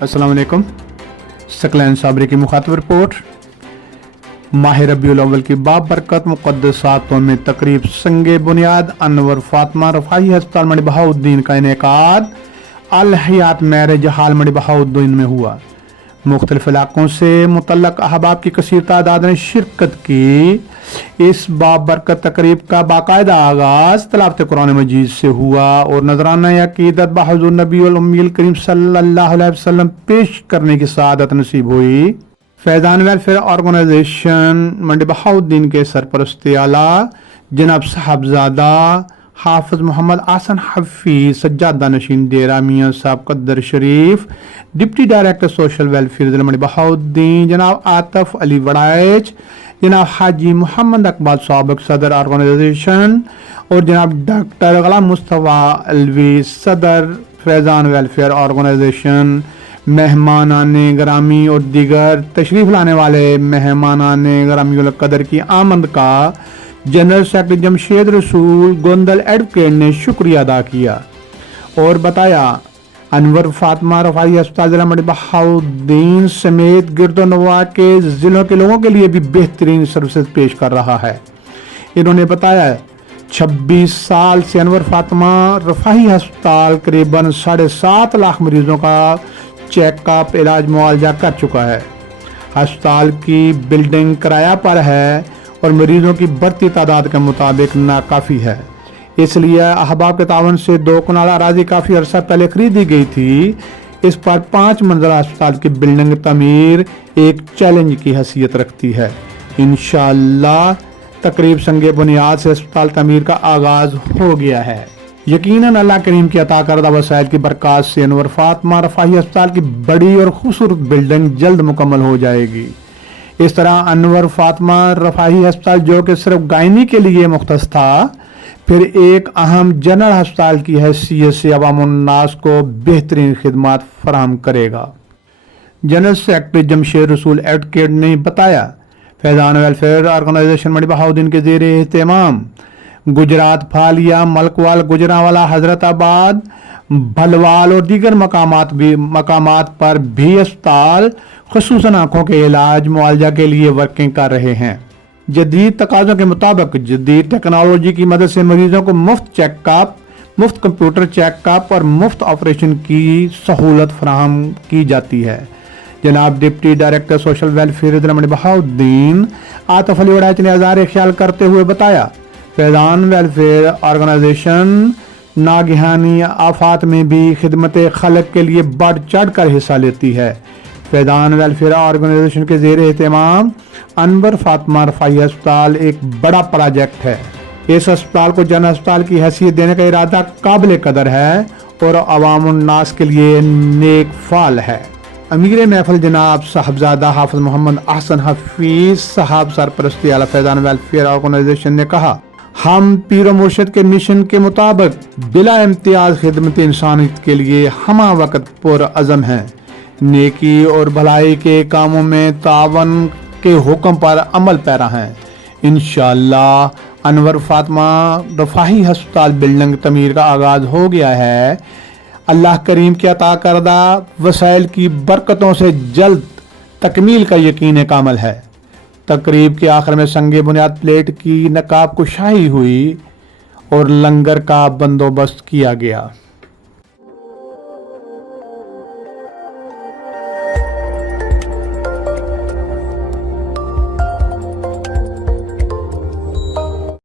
अस्सलाम वालेकुम। सकलैन साबरी की मुखातब रिपोर्ट। माह रबीउल अव्वल की बाबरकत मुक़द्दसातों में तकरीब संगे बुनियाद अनवर फातिमा रफ़ाही अस्पताल मंडी बहाउद्दीन का इनेकाद अल हयात मैरिज हाल मंडी बहाउद्दीन में हुआ। मुख्तलिफ इलाकों से मुतल्लक अहबाब की कसीर तादाद ने शिरकत की। इस बाबरकत तकरीब का बाकायदा आगाज तलावत कुरान मजीद से हुआ और नजराना अकीदत बहुज़ूर नबी वल उम्मील करीम सल्लल्लाहु अलैहि वसल्लम पेश करने की सआदत नसीब हुई। फैज़ान वेलफेयर ऑर्गेनाइजेशन मंडी बहाउद्दीन के सरपरस्त आला जनाब साहबजादा हाफिज मोहम्मद आसन हफीज सज्जादा नशीन डेरा मियाँ साहब कद्दर शरीफ, डिप्टी डायरेक्टर सोशल वेलफेयर जिला मंडी बहाउद्दीन जनाब आतफ अली वड़ाइच, जनाब हाजी मोहम्मद अकबाल साबिक सदर ऑर्गेनाइजेशन और जनाब डॉक्टर गुलाम मुस्तफा अलवी सदर फैज़ान वेलफेयर ऑर्गेनाइजेशन, मेहमानान ग्रामी और दीगर तशरीफ लाने वाले मेहमानान ग्रामी कदर की आमद का जनरल सेक्रेटरी जमशेद रसूल गोंदल एडवोकेट ने शुक्रिया अदा किया और बताया अनवर फातिमा रफ़ाही अस्पताल जिला मंडी बहाउद्दीन समेत गिरदोनवा के जिलों के लोगों के लिए भी बेहतरीन सर्विसेज पेश कर रहा है। इन्होंने बताया 26 साल से अनवर फातिमा रफ़ाही अस्पताल करीबन 7.5 लाख मरीजों का चेकअप इलाज मुआवजा कर चुका है। अस्पताल की बिल्डिंग किराया पर है और मरीजों की बढ़ती तादाद के मुताबिक नाकाफी है, इसलिए अहबाब के तावन से 2 कनाल अराजी काफ़ी अरसा पहले खरीदी गई थी। इस पर 5 मंजिला अस्पताल की बिल्डिंग तमीर एक चैलेंज की हैसियत रखती है। इंशाअल्लाह तकरीब संगे बुनियाद से अस्पताल तमीर का आगाज हो गया है। यकीनन अल्लाह करीम की अता करदा वसाइल की बरकत से अनवर फातिमा रफ़ाही अस्पताल की बड़ी और खूबसूरत बिल्डिंग जल्द मुकम्मल हो जाएगी। इस तरह अनवर फातिमा रफ़ाही अस्पताल जो कि सिर्फ गायनी के लिए मुख्तस था, फिर एक अहम जनरल अस्पताल की हैसियत से अवामुन्नास को बेहतरीन खिदमात फराहम करेगा। जनरल सेक्रेटरी जमशेद रसूल एडवोकेट ने बताया फैज़ान वेलफेयर ऑर्गेनाइजेशन मंडी बहाउद्दीन के ज़ेरे एहतमाम गुजरात फालिया मलकवाल गुजरांवाला हजरताबाद भलवाल और दीगर मकामात पर भी अस्पताल खुसूसन आँखों के इलाज मुआवजा के लिए वर्किंग कर रहे हैं। जदीद तकाज़ों के मुताबिक जदीद टेक्नोलॉजी की मदद से मरीजों को मुफ्त चेकअप, मुफ्त कंप्यूटर चेकअप और मुफ्त ऑपरेशन की सहूलत फराहम की जाती है। जनाब डिप्टी डायरेक्टर सोशल वेलफेयर जिला मंडी बहाउद्दीन आतफ अली वड़ाइच ने अज़हार ख्याल करते हुए बताया फैज़ान वेलफेयर ऑर्गेनाइजेशन नागहानी आफात में भी खिदमत खलक के लिए बढ़ चढ़ कर हिस्सा लेती है। फैज़ान वेलफेयर ऑर्गेनाइजेशन के ज़ेरे एहतमाम अनवर फातिमा रफ़ाही अस्पताल एक बड़ा प्रोजेक्ट है। इस अस्पताल को जन अस्पताल की हैसियत देने का इरादा काबिल कदर है और अवामुन्नास के लिए नेक फाल है। अमीर महफिल जनाब साहबजादा हाफिज मोहम्मद आसन हफीज साहब सरपरस्ती आला फैज़ान वेलफेयर ऑर्गेनाइजेशन ने कहा, हम पीर मुर्शिद के मिशन के मुताबिक बिला इम्तियाज खिदमत इंसानियत के लिए हमा वक्त पुरअज़म हैं। नेकी और भलाई के कामों में तावन के हुक्म पर अमल पैरा हैं। इंशाअल्लाह अनवर फातिमा रफ़ाही अस्पताल बिल्डिंग तमीर का आगाज हो गया है। अल्लाह करीम के अता करदा वसाइल की बरकतों से जल्द तकमील का यकीन कामल है। तकरीब के आखिर में संगे बुनियाद प्लेट की नकाब कुशाई हुई और लंगर का बंदोबस्त किया गया।